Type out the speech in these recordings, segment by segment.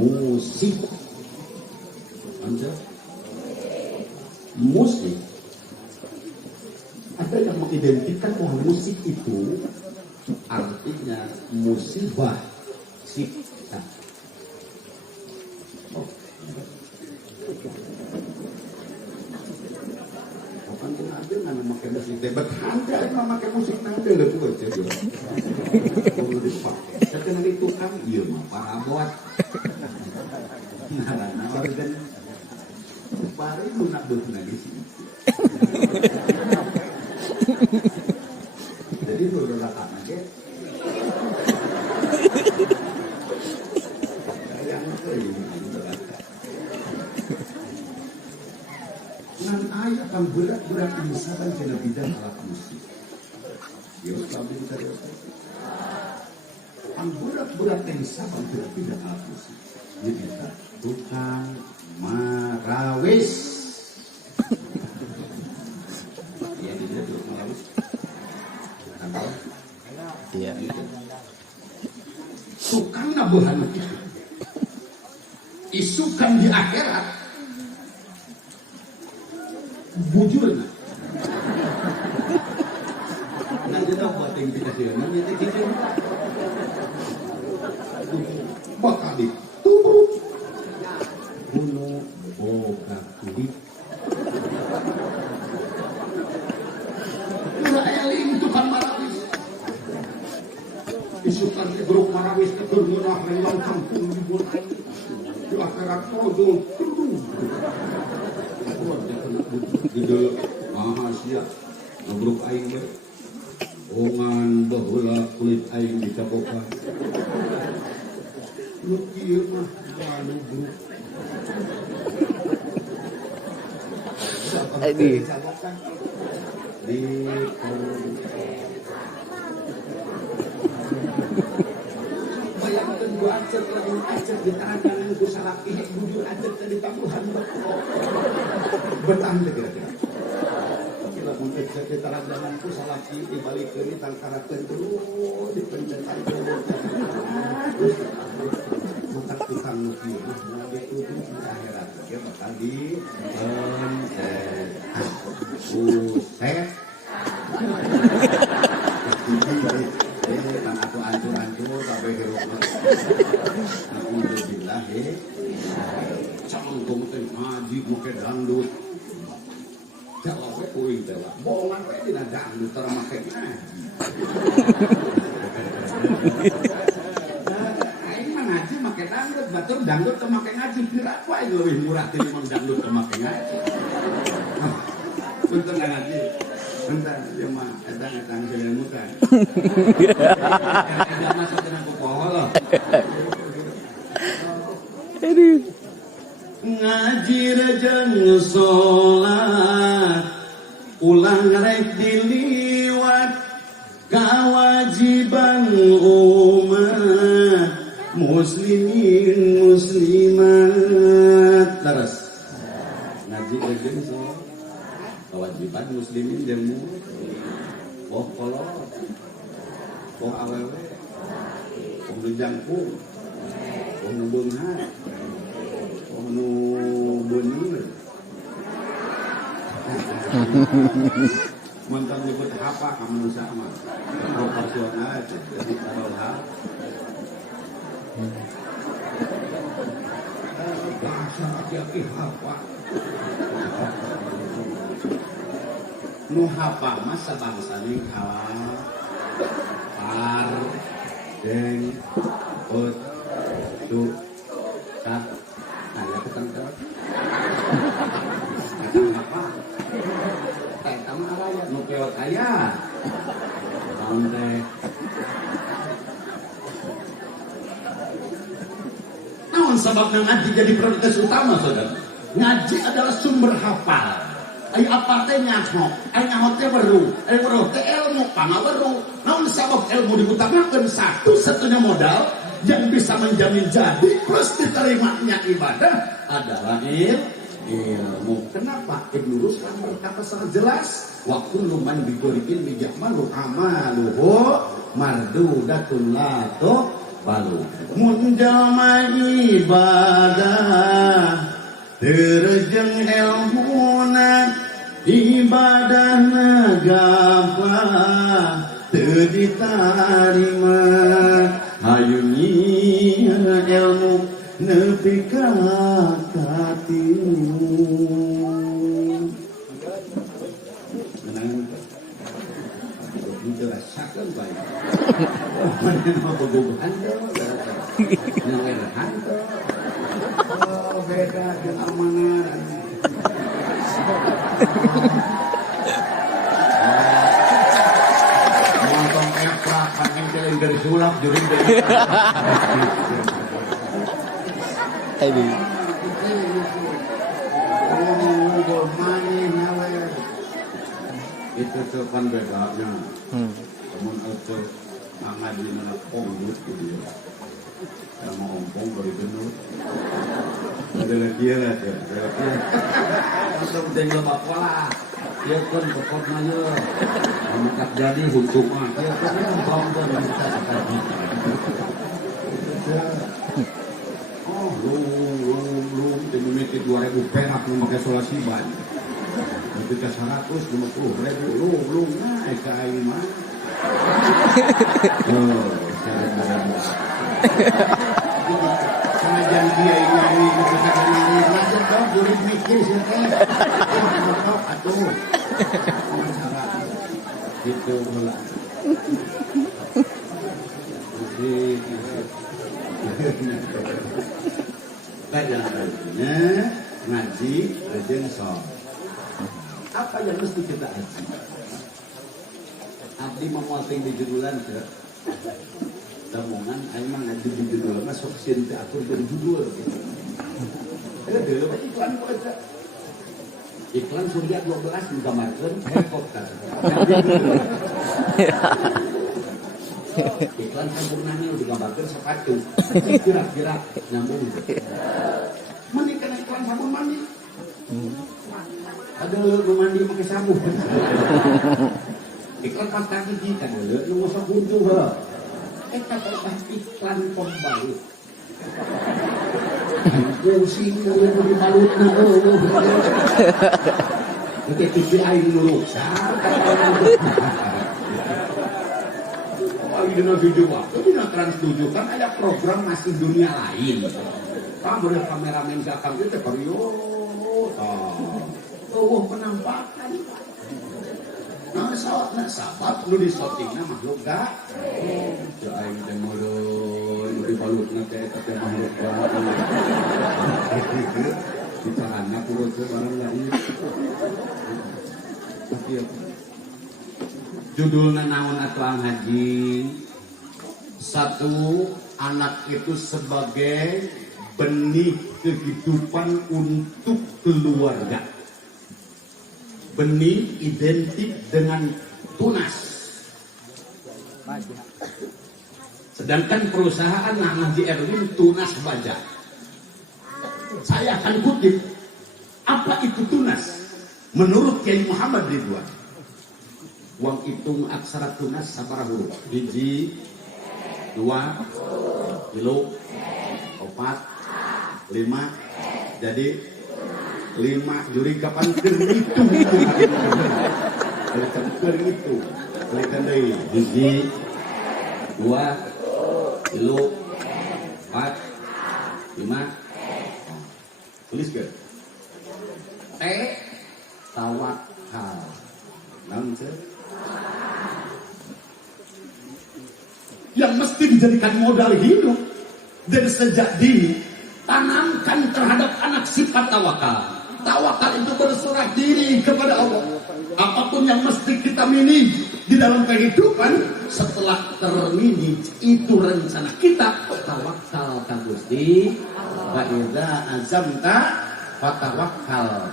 musik. Anda musik. Ada yang mengidentikan bahwa musik itu artinya musibah siksa. Oh. Bukan ada yang memakai musik debat. Ada yang memakai musik nanti lah tuh aja. Kalau dipakai, tapi nanti tukang iya mah parabot. Nah, dan pare lunak berguna di sini. Jadi udah lakukan aja. Yang nan ayat yang berat-berat misalkan kena bidang alat musik. Ya, tapi kita lihat. Yang berat-berat misalkan kena bidang alat musik. Jadi tukang marawis. Ya, dia tukang marawis. Iya. Tukang nabuhan itu. Isukan di akhirat. Bujurna. Nanti tak buat yang kita sih, nanti kita bakal ditubruk. Bunuh boga kulit. Eling tukang marawis. Isukan di grup marawis keturunah memang kampung di bulan. Di akhirat kodol terus. Gede mahasia grup aing we ongan baheula kulit aing dicapokan lu kieu mah balu grup Adi di bayangkeun gua acet lagi acet di tangan ku salaki bujur acet tadi tabuhan bertahan kira-kira kita punya sekitaran zamanku salaki dibalik ke tangkarakan dulu di pencetan terus maka tukang nuki mulai itu di akhirat dia bakal di uset kan aku ancur-ancur sampai hirupnya aku udah bilang canggung teh ngaji bukan dangdut jawabnya kuing jawab bohongan kayak tidak dangdut termakai ngaji aing mah ngaji makai dangdut batur dangdut termakai ngaji kira aku aing lebih murah timbang dangdut termakai ngaji bentar ngaji bentar dia mah edang ilmu kan edang masuk dengan kupoho loh ngaji rejeng sholat ulang rek diliwat kewajiban umat muslimin muslimat terus ngaji rejeng sholat kewajiban muslimin jemu oh kolot oh awewe oh nujangkung oh nubunghan nu bener mantan nyebut apa kamu sama proporsional jadi kalau bahasa aki-aki apa nu hapa masa bangsa nih kawan par deng ut tu tak ada ketengkel keteng apa keteng apa ya nu peot aya teh naon sababna ngaji jadi prioritas utama saudara ngaji adalah sumber hafal ai apa teh nyaho ai nyaho teh weruh ai weruh teh ilmu pangaweruh naon sabab ilmu diutamakeun satu-satunya modal yang bisa menjamin jadi plus diterimanya ibadah adalah ilmu. Kenapa? Ibnu Ruslan berkata sangat jelas, wa kullu man biqorikin bijamalu amaluhu mardudatun la tuqbalu. Mun jalma ibadah terjeng ilmuna ibadah nagapah terditarima hayuni ilmu nepi ka katimu. Jelaskan baik. Mana mau begogan nangerahan oh beda dengan mana nonton eplak pakai jalan dari sulap juring dari aduh itu tuh kan bedanya namun itu ngaji mana ponggut gitu ya sama ompong beri benut ada lagi ya lah ya kita udah nyoba pola ya kan pokok nanya maka jadi untuk mah ya kan ompong tuh kita akan oh belum jadi mikir 2000 perak memakai solasi banyak ketika 150.000 belum naik ke air mah sengaja dia ini kebetulan ini belajar dong juri mikir sih atuh gitu pula kajiannya ngaji rajin sholat. Apa yang mesti kita aji? Abdi memuating di judulan ke temungan, emang ngaji di judulan masuk sini atur dari judul. Ada dulu iklan aja. Iklan Surya 12 digambarkan helikopter. Iklan sempurnanya digambarkan sepatu. Kira-kira nyambung. Mandi kena iklan sabun mandi. Ada lu mandi pakai sabun. Iklan pasta gigi kan lu masak buntu ha. Kata iklan pembalut. Pusing lu dibalut na Oke, TV air dulu. Lagi dengan video waktu dengan Trans 7 kan ada program masih dunia lain. Kamu boleh kameramen zakam itu periode. Oh, penampakan. Nah, sahabat lu di shootingnya makhluk gak? Jangan demodol, lu dibalutnya kayak makhluk gak. Kita anak urut barang lain. Tapi judulnya naon atuh ngaji. Satu, anak itu sebagai benih kehidupan untuk keluarga. Benih identik dengan tunas. Sedangkan perusahaan Haji Erwin tunas baja. Saya akan kutip apa itu tunas menurut Kiai Muhammad Ridwan. Uang hitung aksara tunas sabaraha huruf? 1, 2, 3, 4, 5 jadi 5 juri kapan kernitu kernitu kalikan deui 1, 2, 3, 4, 5 tulis ke T tawakal namun yang mesti dijadikan modal hidup dan sejak dini tanamkan terhadap anak sifat tawakal. Tawakal itu berserah diri kepada Allah. Apapun yang mesti kita miliki di dalam kehidupan setelah termini itu rencana kita. Tawakal ka Gusti. Wa idza azamta fatawakkal.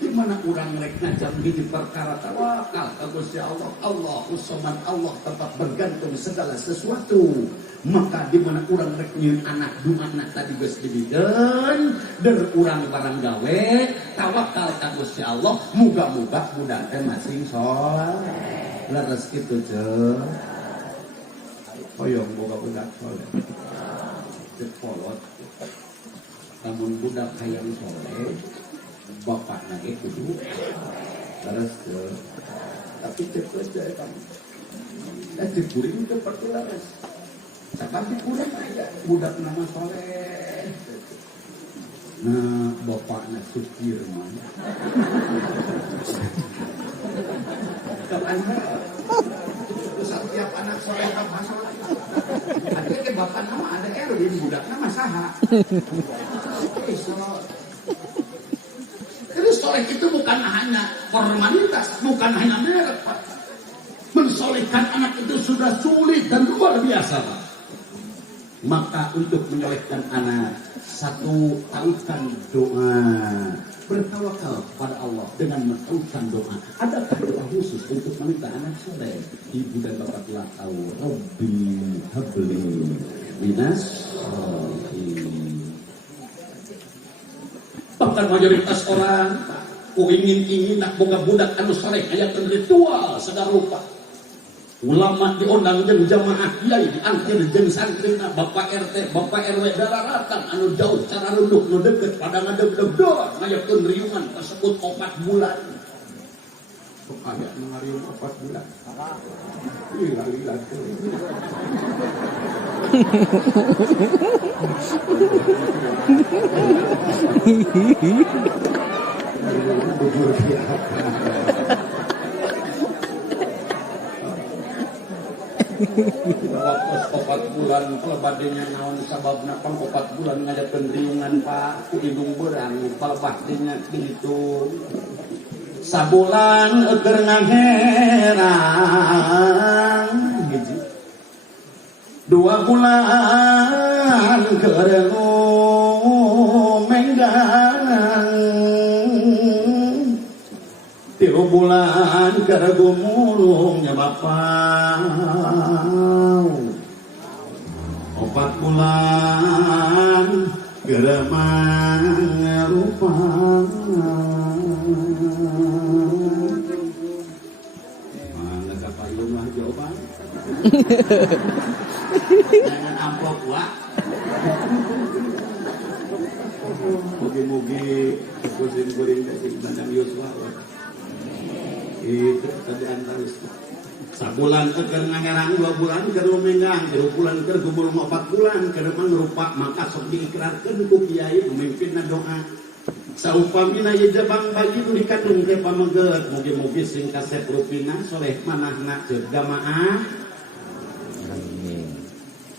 Di mana urang rek ngajam hiji perkara tawakal ka Gusti Allah. Allahu Samad, Allah tempat bergantung segala sesuatu. Maka di mana urang rek nyieun anak du anak tadi geus dibikeun der urang barang gawe tawakal ka Gusti Allah. Muga-muga budak teh masing saleh. Leres kitu teh. Hoyong boga budak saleh. cepolot. Namun budak hayang soleh, bapak nage kudu terus tapi cepet aja kamu. Dikuring ke pertularas. Sakit dikuring aja budak nama soleh. Nah, bapaknya Sukirman. Setiap anak soleh apa soleh? Akhirnya bapak nama ada Erwin, budak nama Saha. Jadi soleh itu bukan hanya formalitas, bukan hanya merek, Pak. Mensolehkan anak itu sudah sulit dan luar biasa, Pak. Maka untuk menyolehkan anak, satu, tahukan doa, bertawakal pada Allah dengan mentahukan doa. Adakah doa khusus untuk meminta anak soleh? Ibu dan bapak telah tahu. Rabbi habli minas sholihin. Bahkan mayoritas orang ingin nak boga budak anu soleh kayak ritual segala rupa. Ulama diundang jeung jamaah kiai diangkir jeung santrina bapak RT bapak RW dararatan anu jauh cara runduk nu deukeut pada ngadeg-deg doa ngayakeun riungan tersebut 4 bulan. Aya nu ngariung 4 bulan. Lila waktu 4 bulan pelebadinya naon sababna pang 4 bulan ngajakeun riungan Pak ku hidung berang pelebadinya kitu sabulan eueur ngaherang hiji 2 bulan keur menggang 3 bulan keur gumulungnya bapak 4 bulan keur mangrupa mana kapayung lah jawaban jangan amplop gua mugi-mugi kuring dari Bandang Yosua itu tadi antaris sabulan keur ngaherang 2 bulan keur lumenggang 3 bulan keur gumul 4 bulan keur mangrupa maka sok diikrarkeun ku kiai pemimpinna doa saupamina ieu jabang bagi nu dikandung teh pameget mugi-mugi sing kasep rupina soleh manahna ceuk jamaah amin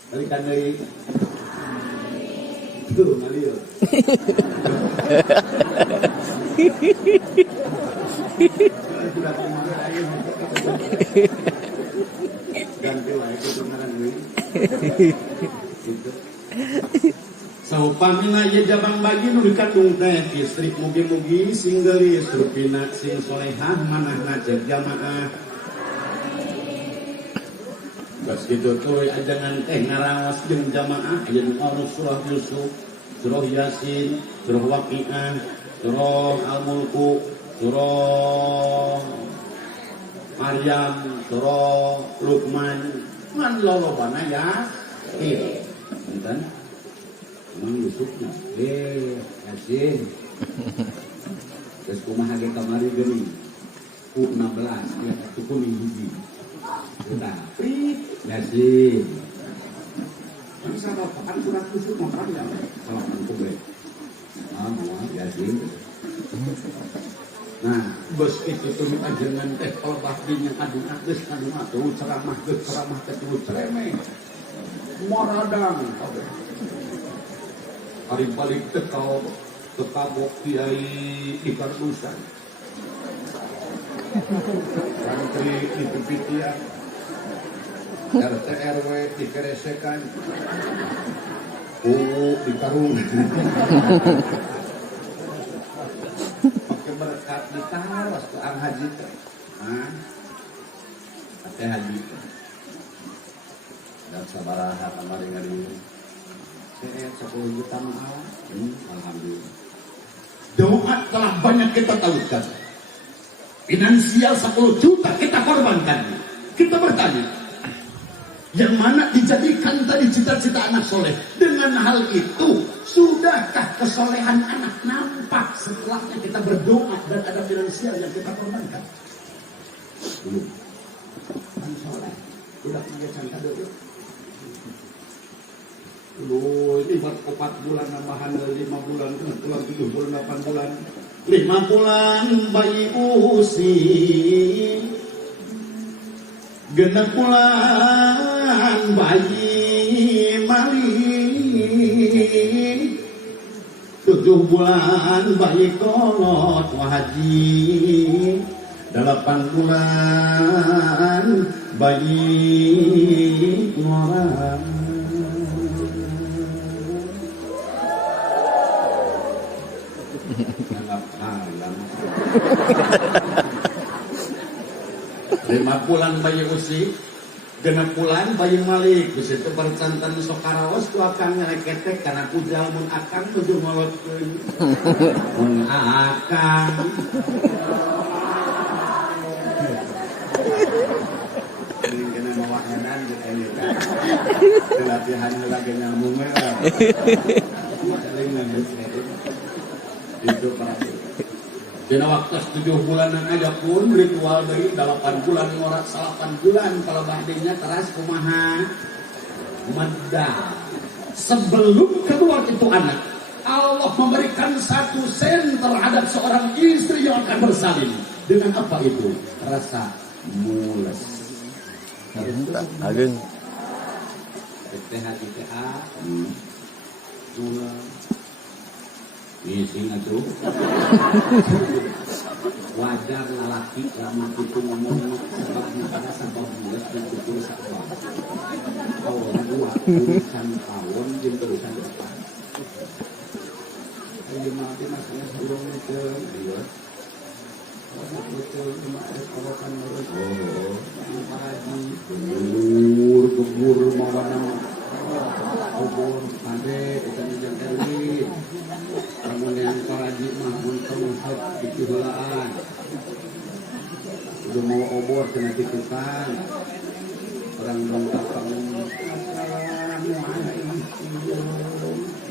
tadi kan deui tuh ngalieu ganti lah itu ngaran deui saupamina ieu jabang bagi nu dikandung teh istri mugi-mugi sing geulis rupina sing solehah manahna ceuk jamaah bas kitu tuluy ajangan teh ngaraos jeung jamaah aya nu surah Yusuf surah Yasin surah Waqiah surah Al-Mulku surah Maryam surah Luqman ngan lolobana ya enten Mang Yusufnya Yasin geus kumaha ge kamari geuning ku 16 ya kuning hiji udah Yasin kan sahabat kan surat Yusuf makan ya kalau mantu gue Yasin nah bos itu tuh ajangan teh kalau bahdinya kadung atuh ceramah teh ceremeh moradang hari balik tekau tekabok kiai ikardusan santri itu pitian RT RW dikeresekan di karung pakai berkat ditawas ke ang haji pakai haji dan sabaraha kamari ngari saya 10 juta mahal alhamdulillah doa telah banyak kita tahukan finansial 10 juta kita korbankan kita bertanya yang mana dijadikan tadi cita-cita anak soleh dengan dengan hal itu, sudahkah kesolehan anak nampak setelahnya kita berdoa dan ada finansial yang kita korbankan? Belum. Kan soleh. Tidak mengesan kado itu. Ini buat 4 bulan nambahan dari 5 bulan, 6 bulan, 7 bulan, 8 bulan. 5 bulan bayi usia. Genap bulan bayi mali, 7 bulan bayi kolot wahaji, 8 bulan bayi ngorang. Anggap halang. 5 bulan bayi usi, 6 bulan bayi malik. Bisa itu bercantan sokaraos tu akan ngeketek karena pujal mun akan tujuh ngolotkeun. Mun akan. Ini kena mawakanan kita ini kan. Latihan lagi nyambung merah. Itu Pak. Dina waktu 7 bulan aja pun ritual dari 8 bulan ngorak 8 bulan kalau bahdinya teras kumaha medal. Sebelum keluar itu anak, Allah memberikan 1 sen terhadap seorang istri yang akan bersalin. Dengan apa itu? Rasa mules. Ageng. THA mules. Isi ngadu. Wajar lalaki lama itu ngomong sebabnya pada sabab mules dan kukur sabab. Orang dua urusan tahun jeung terusan depan. Ayo mati masalah surung itu. Iya. Betul cuma kalau kan menurut pagi gebur mawana kubur pade kita jeung elit. Kemudian paraji mah untung hak dikehelaan. Udah mau obor kena titipan. Orang dongkap kamu.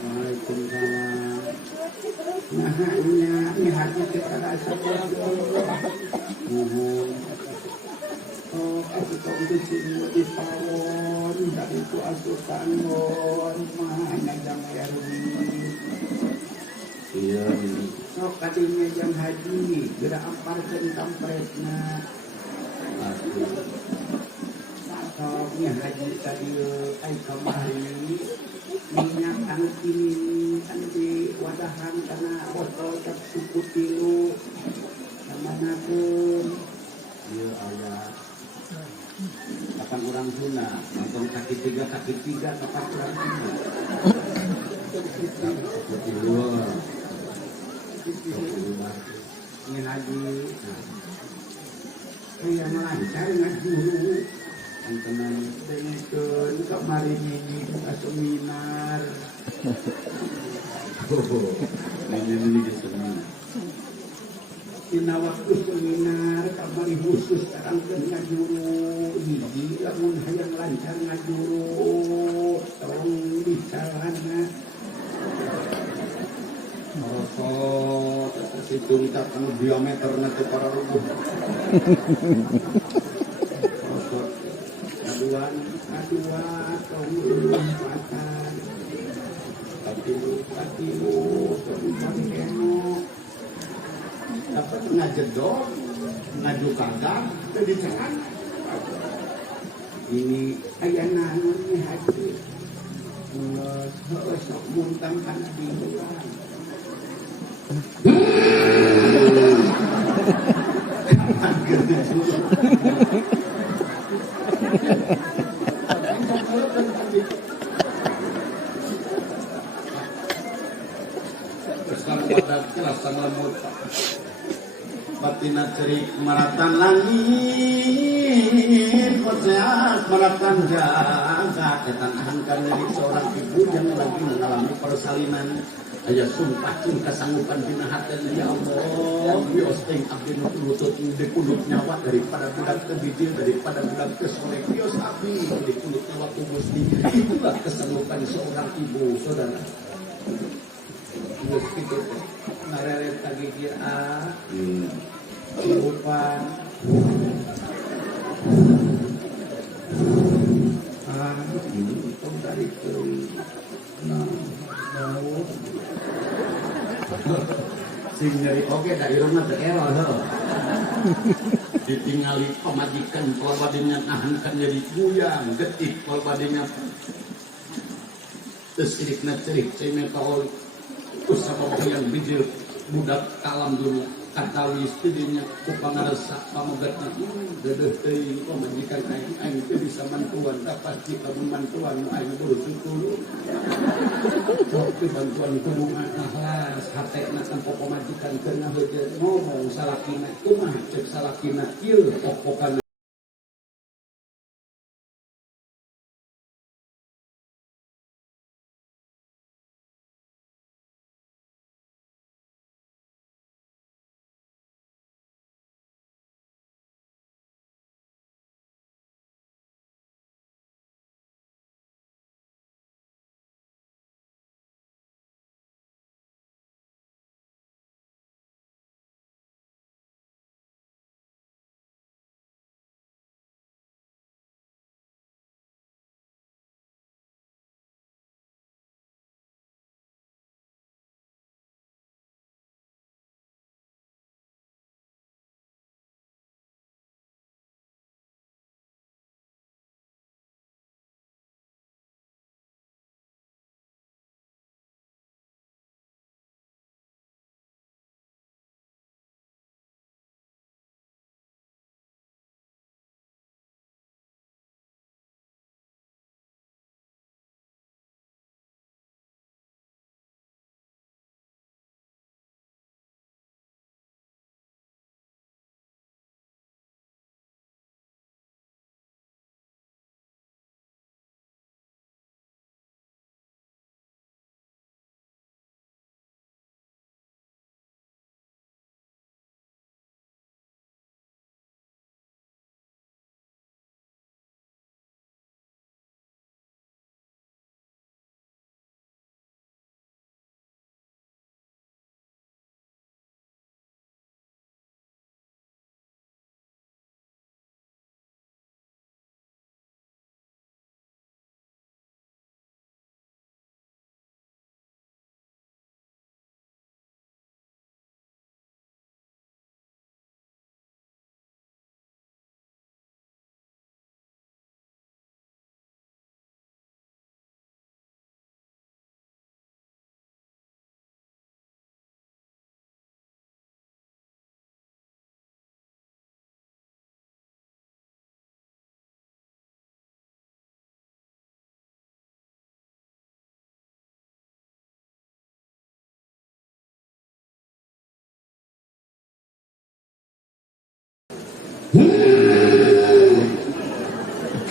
Waalaikumsalam. Nah, ini hati kita rasa oh, aku tahu itu sini di pawon, dari itu asupan bon, mana jam erwin. Iya ini. So kadinya jam haji, gerak amparkan kampretna. Soknya haji tadi ay kembali. Minyak anu kini anu di wadahan karena botol cap suku tilu sama nakun. Iya Allah. Kapan orang Sunda nonton kaki tiga kapan orang Sunda. Seperti luar. Ini haji. Saya melancar ngaji dulu. Antenan dengan kemarin ini ke seminar. Ini ke seminar. Ina waktu seminar kemarin khusus sekarang ke ngajuru hiji lamun hayang lancar ngajuru tolong bicaranya. Oh, situ kita penuh diameter nanti para rubuh. Aduan, tolong makan. Katimu, dapat ngajedor, ngaju kagak, jadi jangan. Ini ayana ini haji. Sok muntang kana di luar. Batina cerik maratan langit, sehat maratan jaga ketanahan karena seorang ibu yang lagi mengalami persalinan aya sumpah cing kasanggupan dina haten ya Allah bios teuing abdi nu lutut di punduk nyawa daripada budak teu bijil daripada budak teu soleh bios abdi di punduk nyawa ku Gusti itulah kesanggupan seorang ibu saudara geus kitu ngareret ka gigi lupa dari sing nyari oke da irungna teu error ditingali pamajikan kalau badenya nahankan jadi guyang getik kalau badenya terus kirikna cerik ceme kaol usah yang bijil budak kalam dulu katawi istrinya ku pangaresa pamogatna dedeh teuing pamajikan aing teu bisa mantuan da pasti kamu mantuan aing bersyukur tapi bantuan kudu ikhlas hatena tanpa pamajikan teu ngaheujeun ngomong salakina kumaha cek salakina ieu pokokana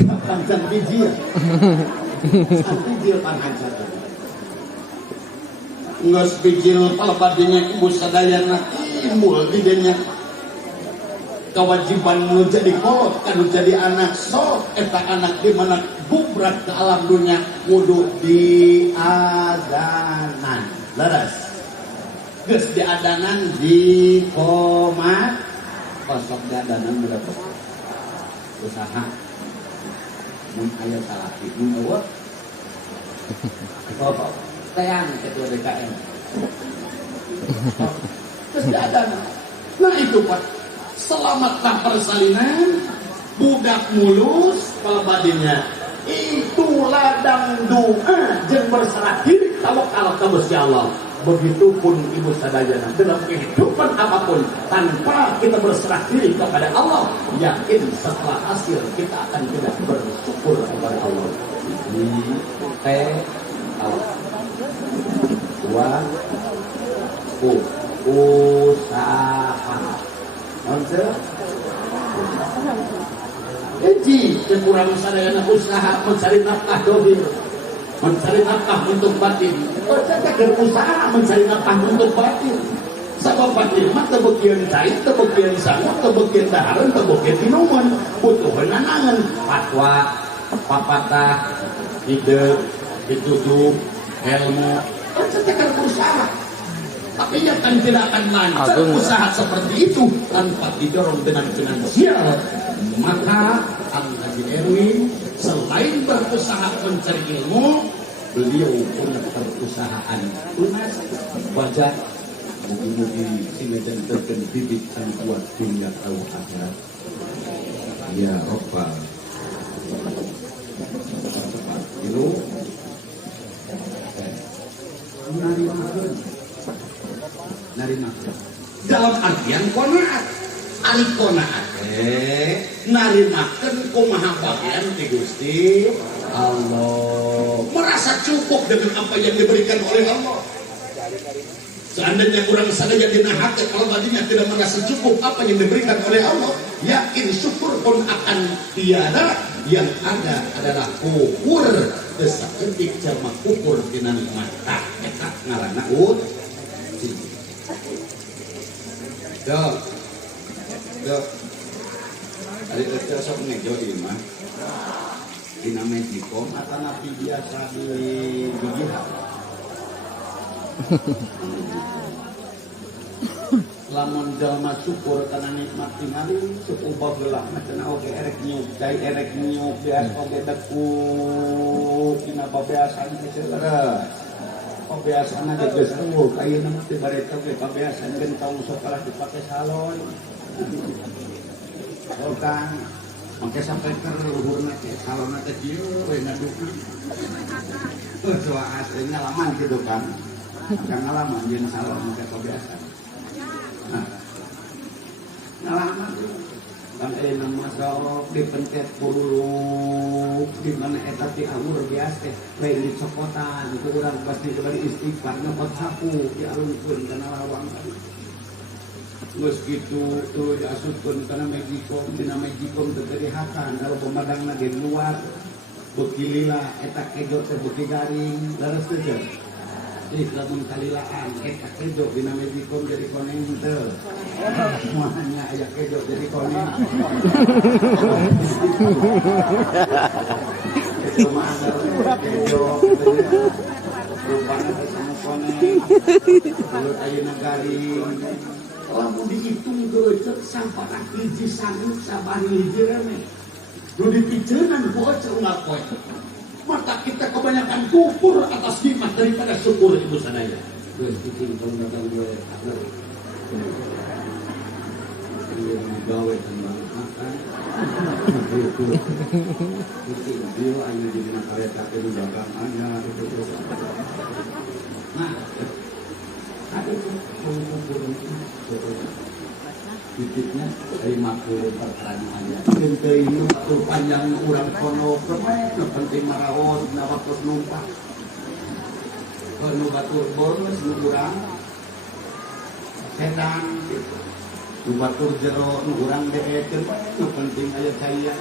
Kapan bijil? Bijil pangajar. Nggak bijil palapadinya ibu sadayana timbul di dinya kewajiban nu jadi kolot kanu jadi anak sok eta anak di mana bubrak ke alam dunia wudu di adanan leres geus di adanan di komat pasok di adanan berapa usaha mun aya salaki mun eueuh apa teang ketua DKM terus di adanan nah itu Pak selamatlah persalinan budak mulus kalbadinya itu ladang doa jeung berserah diri kalau ke Gusti Allah. Begitupun ibu sadayana dalam kehidupan apapun tanpa kita berserah diri kepada Allah, yakin setelah hasil kita akan tidak bersyukur kepada Allah. Ini dua usaha Once Eji kurang sadayana usaha mencari nafkah dohir mencari nafkah untuk batin. Berjaga berusaha mencari nafkah untuk batin. Sabab batin mah tebekian cair, tebekian sangat, tebekian daharan, tebekian minuman. Butuh nanangan fatwa, papatah, ide, dituduh, ilmu. Berjaga berusaha. Tapi yang kan tidak akan lancar usaha seperti itu tanpa didorong dengan finansial. Maka Al-Haji Erwin selain berusaha mencari ilmu, beliau punya perusahaan lunas wajah mugi-mugi sinejan terken bibit dan buat dunia tahu akhirat. Ya Rabbal cepat itu narimakeun dalam artian qanaat. Ari qanaat narimakeun kumaha bagian ti Gusti Allah, merasa cukup dengan apa yang diberikan oleh Allah. Seandainya kurang sengaja dinahake kalau tadinya tidak merasa cukup apa yang diberikan oleh Allah, yakin syukur pun akan tiada. Yang ada adalah kufur. Sakedik jalma kufur dina mata eta ngaranna Dok. Ari teh sok ngejo ieu mah. Dina Medicom atau nabi biasa di Gijihak. Lamun jalma syukur karena nikmat tingali suku bagelah macam oge erek nyuk cai erek nyuk beas oge dekuk dina babeasan teh seureus. Pabeasan ada geus eueuh ayeuna mah teh bareta ge pabeasan gentong sok kalah dipake salon. Kan make sampai ke luhurna teh salonna teh kieu we ngadukna. Doa aslinya ngalaman gitu kan. Kan ngalaman jeung salon teh pabeasan. Nah, ngalaman kan ayeuna mah sok dipencet puluh di mana eta teh alur biasa teh lain dicopotan itu urang pasti kembali istighfar nyopot sapu dialungkeun kana lawang. Geus kitu tuh diasupkeun kana Magicom, dina Magicom teh dilihatkan kalau pemadangna di luar beuki lila eta kejo teh beuki garing leres teh. Lamun kalilaan eta kejo dina Magicom jadi koneng teu. Semuanya aya kejo jadi koneng. Itu mah kejo. Rupana sama koneng. Lalu ayeuna garing. Lamun dihitung geuceur sampana hiji sanggup sabari hiji reme. Nu dipiceunan ku oceu ngapoe. Maka kita kebanyakan kufur atas nikmat daripada syukur ibu sadaya. Geus bikin datang gue gawe tembang makan. Itu dia anu di mana kereta itu dagangannya itu. Nah, ada kufur titiknya 50 pertanyaan teu ieu atur panjang urang kono kemen penting maraos na waktu numpang nu batur boros nu urang sedan nu batur jero nu urang deekeun nu penting aya caian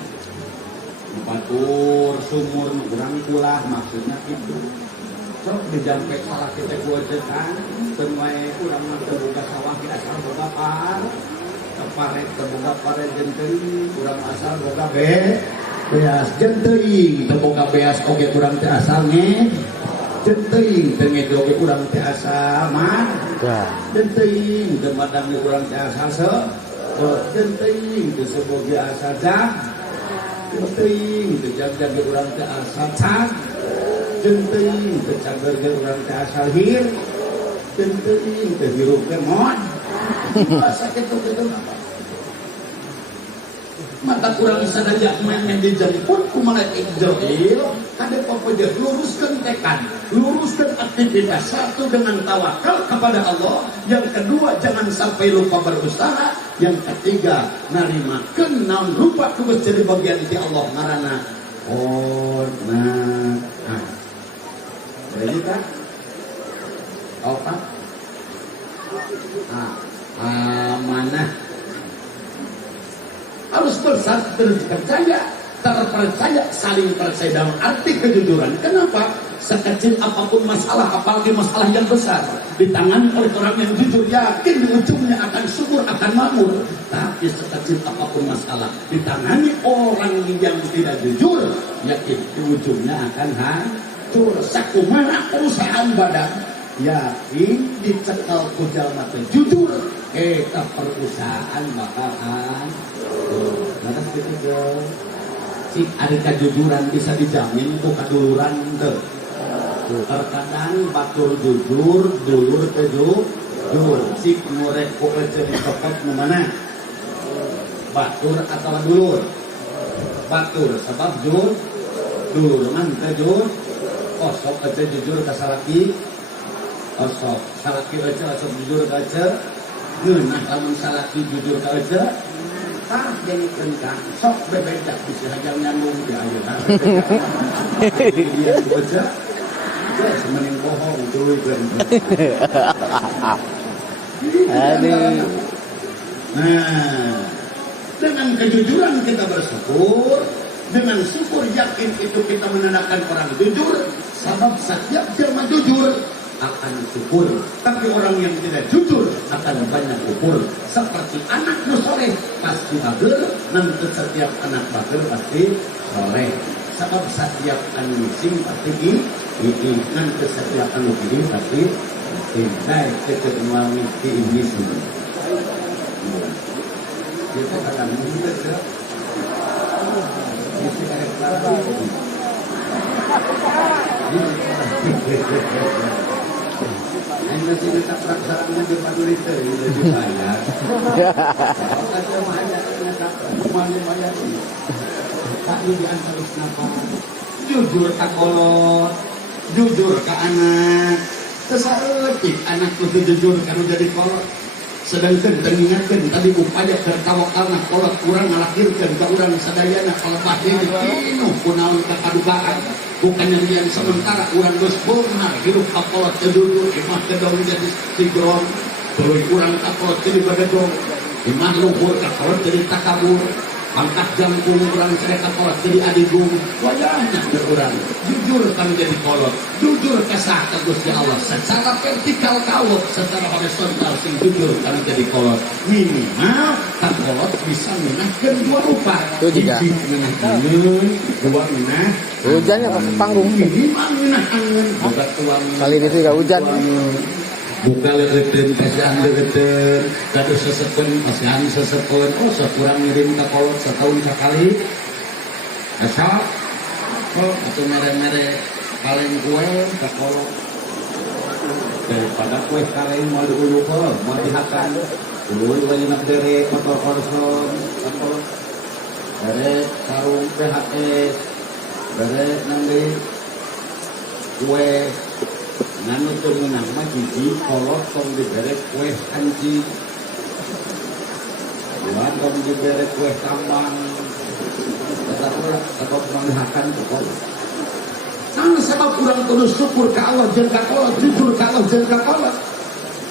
nu batur sumur nu urang kulah maksudnya itu sok dijampe salah kita kuacekan teu wae urang mah teu boga sawah kita asal boga par paret terbuka paret jenteuing urang asal boga beas jenteuing terbuka beas oge urang teh asal nge jenteuing teu ngede oge urang teh asal mah jenteuing teu madang urang teh asal jenteuing teu seboge asal jag jenteuing teu jag urang teh asal cag jenteuing teu cager urang teh asal hir jenteuing teu hirup teh mod sakit itu mata kurang sadaya main di jari pun kumaha Jibril kada papaja luruskan tekad luruskan aktivitas satu dengan tawakal kepada Allah yang kedua jangan sampai lupa berusaha yang ketiga narimakeun naon lupa kudu jadi bagian ti Allah ngaranna nah jadi kan opat amanah harus terpercaya saling percaya dalam arti kejujuran. Kenapa? sekecil apapun masalah, apalagi masalah yang besar, ditangani oleh orang yang jujur, yakin di ujungnya akan subur, akan makmur. Tapi sekecil apapun masalah, ditangani orang yang tidak jujur, yakin di ujungnya akan hancur. Sakumaha perusahaan badan, yakin dicekal ku jalma teh jujur, eta perusahaan bakal hancur. Nah, gitu cik ada kejujuran bisa dijamin ku kaduluran teu. Terkadang batur jujur, dulur teu jujur. Cik ngorek ku ceuri copot nu mana? Batur atau dulur? Batur sebab dulur man teu jujur. Osok aja jujur ka salaki. Osok salaki aja osok jujur ka aja. Ngeunah lamun salaki jujur ka aja. Tah jadi kencang, sok bebedak bisa aja nyambung di ayeuna. Dia baca, semening bohong tuh kan. Aduh. Nah, dengan kejujuran kita bersyukur, dengan syukur yakin itu kita menandakan orang jujur. Sebab setiap jelma jujur akan syukur, tapi orang yang tidak jujur akan banyak syukur. Seperti anak nu soleh pasti bager, nanti setiap anak bager pasti soleh. Sebab setiap anu mising pasti ini, nanti setiap anu ini pasti tidak kecuali mesti ini semua. Kita kata mungkin saja. Mesti ada yang masih minta peraksaan di Padulita lebih bayar. Kalau ada banyak semuanya bayar. Tapi di antara kenapa? Jujur ke kolot, jujur ke anak. Kesaetik anak itu jujur kalau jadi kolot. Sedangkan teringatkan tadi upaya tertawakalna kolot kurang ngalahirkan ke orang sadayana kalau bahaya dikinuh kunaon kekadukaan. Bukan yang sementara orang dos benar hidup kapolot keduduk imah kedong jadi sigron terus orang kapolot jadi badadong imah luhur kapolot jadi takabur angkat jangkung orang cerita kapolot jadi adigung wajahnya ke orang jujur kami jadi kolot jujur kesah ke Gusti Allah secara vertikal kawat secara horizontal sing jujur kami jadi kolot minimal kapolot bisa menahkan dua rupa hiji menah angin dua menah hujannya pas panggung kali ini juga hujan buka lereuten kasihan lereuten kadu sesepen kasihan sesepen oh sekurang ngirim ke kolot setahun sekali asal oh atau mere-mere kaleng kue ke kolot daripada kue kaleng mau diulu kolot mau dihakan ulu banyak dari motor korson ke kolot dari sarung PHS dari nanti kue nganu tuh menang mah jiji kolot tong diberi kue anji buat tong diberi kue tambang tetap menghakan pokok karena sebab kurang kudu syukur ke Allah jeung ka kolot jujur ke Allah jeung ka kolot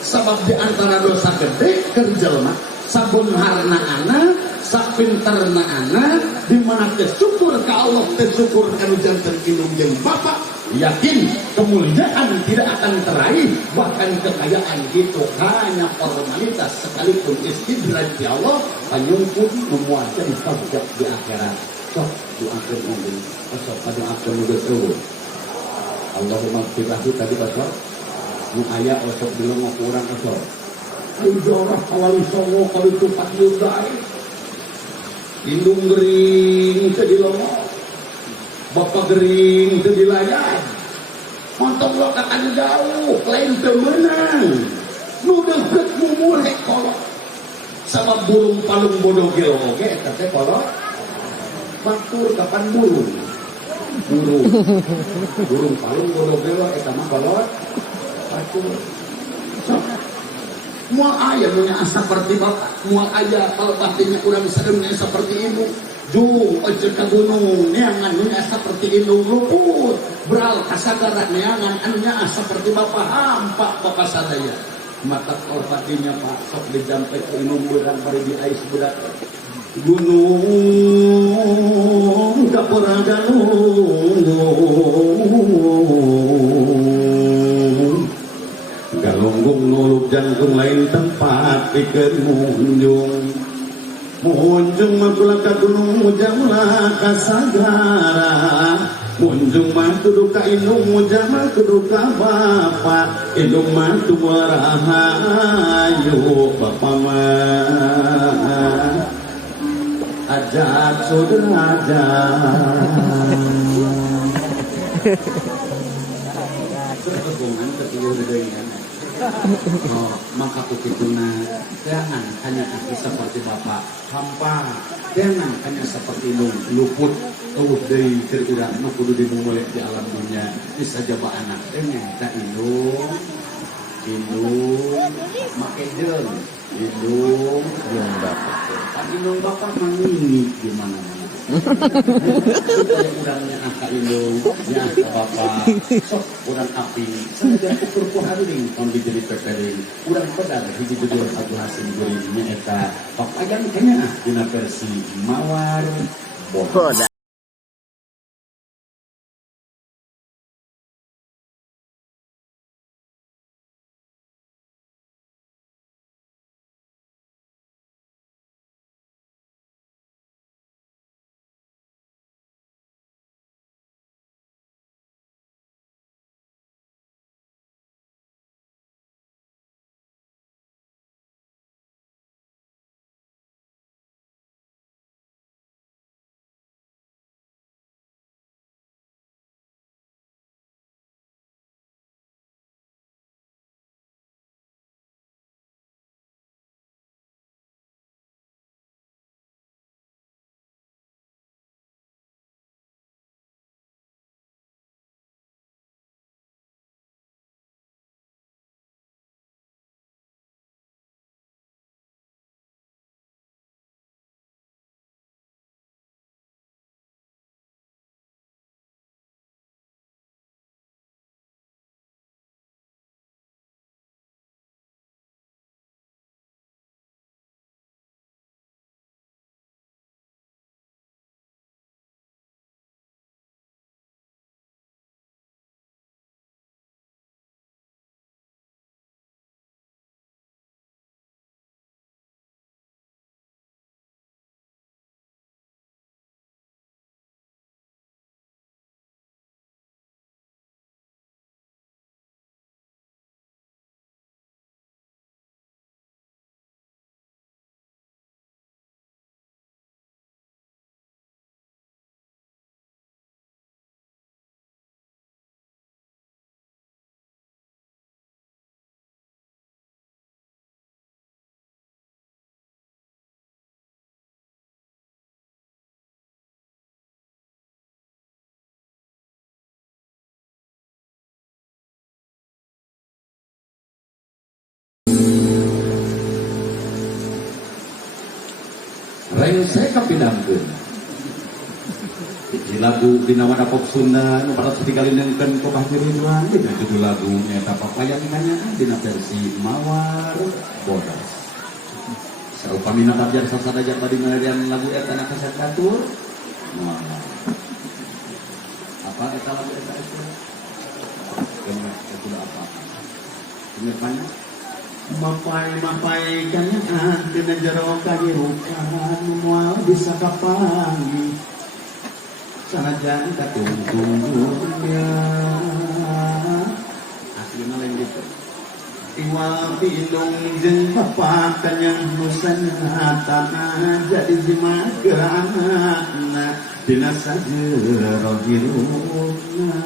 sebab di antara dosa gede keur jelema sabun harna anak sapinterna anak di mana syukur ke Allah syukur kanu janten indung jeung bapak yakin kemuliaan tidak akan teraih bahkan kekayaan itu hanya formalitas sekalipun istidraj di Allah panyungkun memuaskan pajak di akhirat sok di akhir nanti sok pada akhir mudah seru Allahumma firlahu tadi pasok nu aya osok dilongok urang osok ujarah kawali songo kali tupak yudai indung gering ke dilongok bapak gering ke dilayan montong lo akan jauh lain temenang nu deket mumurek kolot sama burung palung bodoh geoge tapi kolot batur kapan burung palung bodoh geoge eta mah kolot batur mual ayah punya seperti bapak mual ayah kalau batinnya kurang sedemnya seperti ibu jung ojek ke gunung neangan punya seperti indung luput beral kasagaran neangan anunya seperti bapak hampa bapak sadaya mata kalau batinnya pak sok dijampai ke indung budak bari di ais budak gunung gak pernah gunung Tanggung nuluk jantung lain tempat ikan munjung munjung makula ka gunung mujang ulah ka sagara munjung mah kudu ka indung mujang mah kudu ka bapa indung mah tua rahayu bapa mah ajak saudara ajak kegungan ketiga dengan maka tukituna jangan hanya aki seperti bapak hampa jangan hanya seperti luput dari cerita nu kudu dimulai di alam dunia bisa jaba anak dengan tak indung make jeung indung bapak mangini gimana supaya udangnya angka indung ya bapak sok udang api saja ukur kuharing kon dijadi pepeling udang pedang hiji judul satu hasil guringnya eta papajan kayaknya dina versi mawar bodas. Saya kapinangkeun di lagu dina wana pop Sunda nu paras dikalindengkeun ku Bahti Ridwan dina judul lagu eta papayang nanyaan dina versi mawar bodas sarupami natajar sasadaja badi ngadayan lagu eta na kaset batur apa eta lagu eta judul apa ingat banyak mapai kanyan dina jero kagirukan moal bisa kapangi sanajan katungtungnya aslinya lain gitu iwal pilung jeung bapak kanyang nusanya tanah jadi jimaga anakna dina sajero hirupna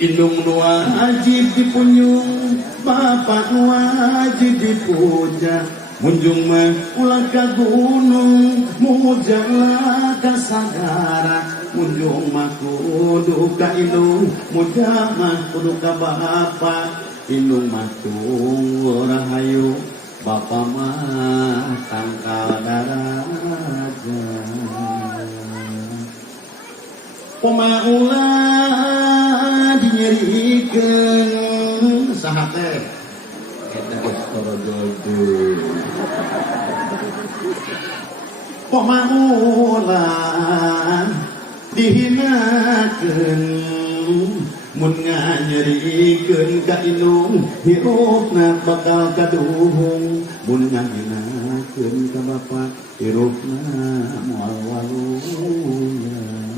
indung nu wajib dipunyung bapak nu wajib dipuja munjung mah ulah ka gunung mujanglah ka sagara munjung mah kudu ka indung muja mah kudu ka bapak indung mah tunggu rahayu bapak mah tangkal daraja pemaulah dinyerikeun saha teh eta geus torojodo pemaulah dihinakeun mun nganyerikeun ka indung hirupna bakal kaduhung mun ngaginakeun ka bapa hirupna moal walungan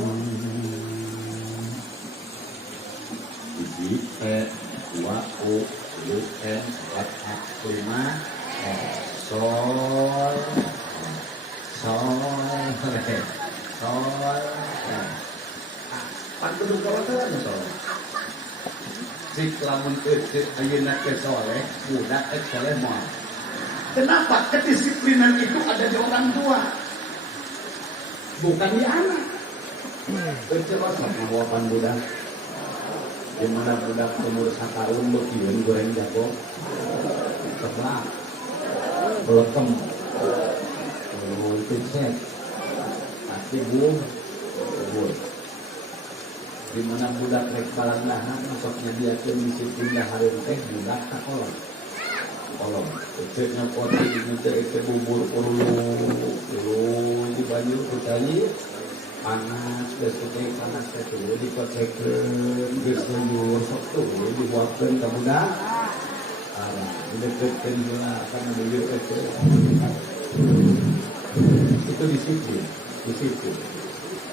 hiji teh dua lu empat lima sol pan kudu kawasan sol cik lamun cik ayeuna ke soleh budak soleh moal. Kenapa kedisiplinan itu ada di orang tua bukan di anak. Coba sama wapan budak di mana budak umur 1 tahun berkiun goreng jago tebak belekem pincet pasti bubur di mana budak rek balang-balang masuknya dia ke misi pindah harum teh budak tak kolong ceknya poti itu bubur urulu di banyu kucai panas besoknya panas itu dikocekkan gesuyur sok tuh dibuatkan ke budak didekatkan juga karena beliau itu disiplin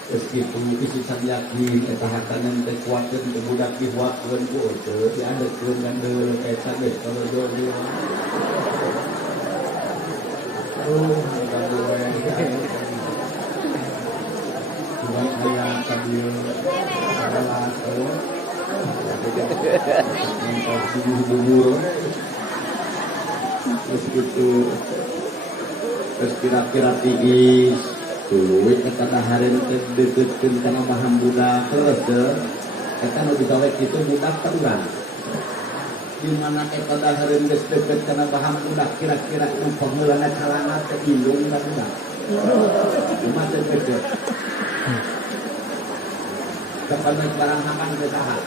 meskipun kesisan yakin ketahanan kekuatan ke budak dibuatkan ku diadakan dan kaitan deh kalau dia Tuhan ayah sambil adalah mentau bubur terus gitu terus kira-kira tigis dulu kata hari deket karena paham budak terus kata lebih kawet itu budak terang dimana kata hari deket karena paham budak kira-kira pemulana kalangan keindung dan budak cuma deket kepada barang haman bertahan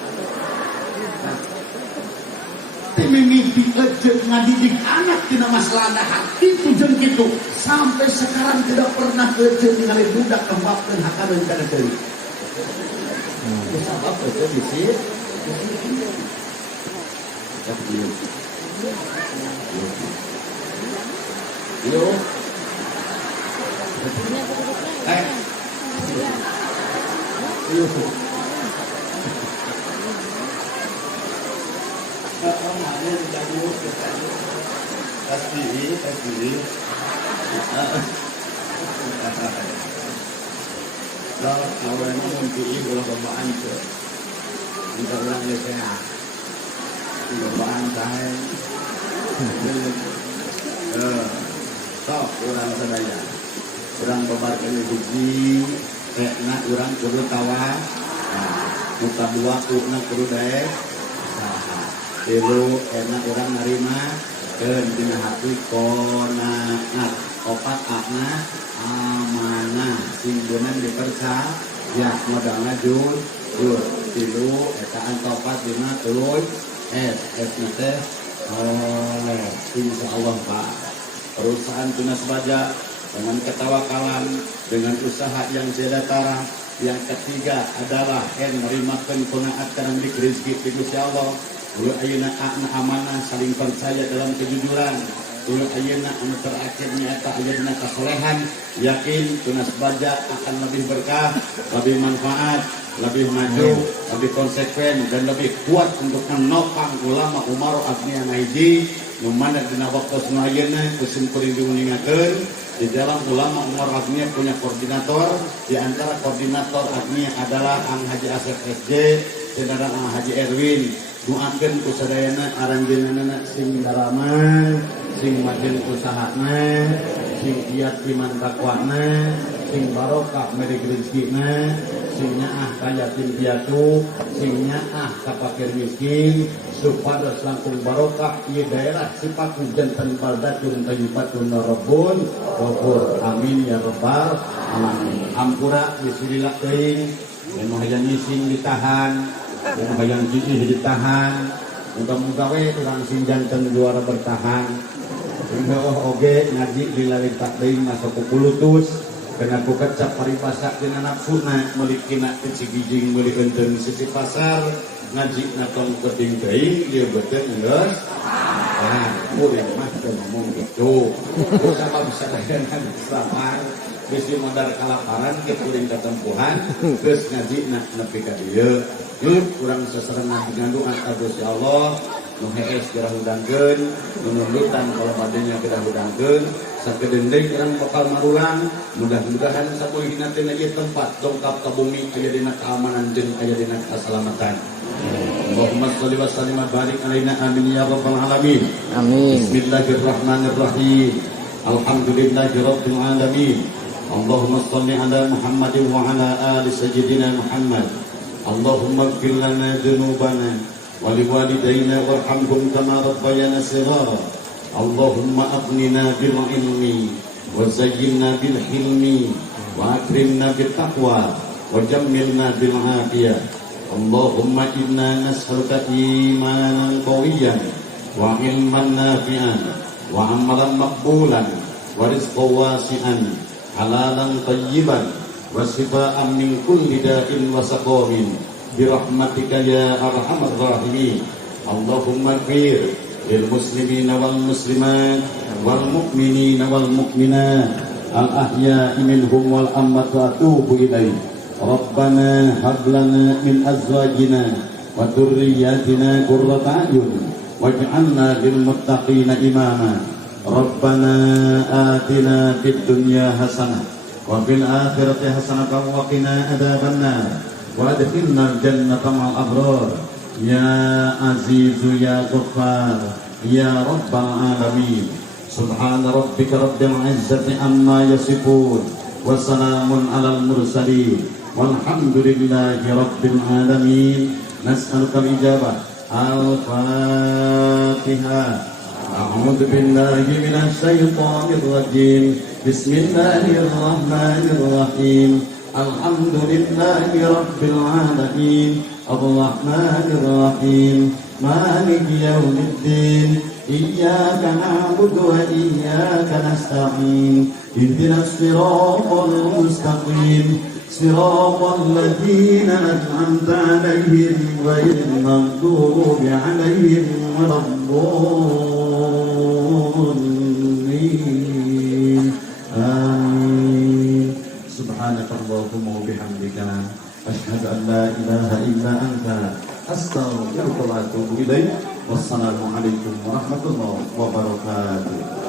mimpi ejek ngadidik anak tina masalah hati itu jeung kitu sampai sekarang tidak pernah ejek ningali budak kembapkeun hakareun kana deui. Sabab ejek disir. Yo. Yo. Pasti. Kalau awalnya mungkin bola bawaan ke, kita ulang lesnya, bawaan saya, orang sadaya, orang babarkan biji, nak orang kudu tawa, muka dua kudu deh. Dulu enak orang narima dan dina hati konangat opat akna amanah simbonan dipercaya modalna jur dulu etaan topat dina tuluy es nate insya Allah Pak perusahaan tunas baja dengan ketawakalan dengan usaha yang sedatara yang ketiga adalah merimakan qanaat karena diberi rezeki Gusti Allah. Ulu ayeuna amanah saling percaya dalam kejujuran. Ulu ayeuna anu terakhirnya eta ayeuna kesolehan, yakin tunas baja akan lebih berkah, lebih manfaat, lebih maju, lebih konsekuen dan lebih kuat untuk menopang ulama Umar Agnia Naiji nu mana dina waktu ayeuna kusim kurindu ningakeun di dalam ulama Umar Agnia punya koordinator, di antara koordinator Agnia adalah Ang Haji Asep SJ dan Ang Haji Erwin. Doakan kusadayana aranjeunana sing darama, sing majen usahana, sing giat iman takwana, sing barokah mere rezekina, sing nyaah ka yatim piatu, sing nyaah ka fakir miskin, supados langkung barokah ieu daerah sifat janten baldatun thayyibatun rabbun ghafur. Amin ya rabbal alamin. Ampura bismillah teuing, anu hayang ngising ditahan. Yang bayang gigi ditahan, mudah-mudah orang sing janten juara bertahan. Sehingga oge ngaji lilalin takdeing masuk kukulutus, kena kukecap paribasa dina nafsuna meuli kina kecigijing meuli enten sisi pasar, ngaji natong keting teuing ieu beuteung geus. Nah, kuring mah teu ngomong gitu. Usah bisa dayangan sabar. Bisi modal kalaparan ke kuring ketempuhan geus ngaji nepi ka dieu. Yeuh urang sasarengan ngandungan ka Gusti Allah. Nu hees geura hudangkeun, nu nundutan kalau badenya geura hudangkeun, sakedeung deui urang bakal marulang. Mudah-mudahan sapoeuna teh ieu tempat dongkap ka bumi aya dina keamanan jeung aya dina kasalamatan. Allahumma shalli wa sallim wa barik alaina amin ya rabbal alamin. Amin. Bismillahirrahmanirrahim. Alhamdulillahi rabbil alamin. Allahumma shalli ala Muhammadin wa ala ali sayyidina Muhammad. Allahumma ighfir lana dzunubana ولوالدينا وارحمهم كما ربيانا صغارا اللهم أغننا بالعلم وزينا بالحلم وأكرمنا بالتقوى وجملنا بالعافية اللهم إنا نسألك إيمانا قويا وعلما نافعا وعملا مقبولا ورزقا واسعا حلالا طيبا وشفاء من كل داء وسقام برحمتك يا أرحم الراحمين اللهم اغفر للمسلمين والمسلمات والمؤمنين والمؤمنات الأحياء منهم والأموات وأتوب إليه ربنا هب لنا من أزواجنا وذرياتنا قرة أعين واجعلنا للمتقين إماما ربنا آتنا في الدنيا حسنة وفي الآخرة حسنة وقنا عذاب النار وادخلنا الجنة مع الأبرار يا عزيز يا غفار يا رب العالمين سبحان ربك رب العزة عما يصفون وسلام على المرسلين والحمد لله رب العالمين نسألك الإجابة الفاتحة أعوذ بالله من الشيطان الرجيم بسم الله الرحمن الرحيم الحمد لله رب العالمين الرحمن الرحيم مالك يوم الدين إياك نعبد وإياك نستعين اهدنا الصراط المستقيم صراط الذين أنعمت عليهم غير المغضوب عليهم ولا الضالين آمين سبحانك اللهم وبحمدك أشهد أن لا إله إلا أنت أستغفرك وأتوب إليك والسلام عليكم ورحمة الله وبركاته.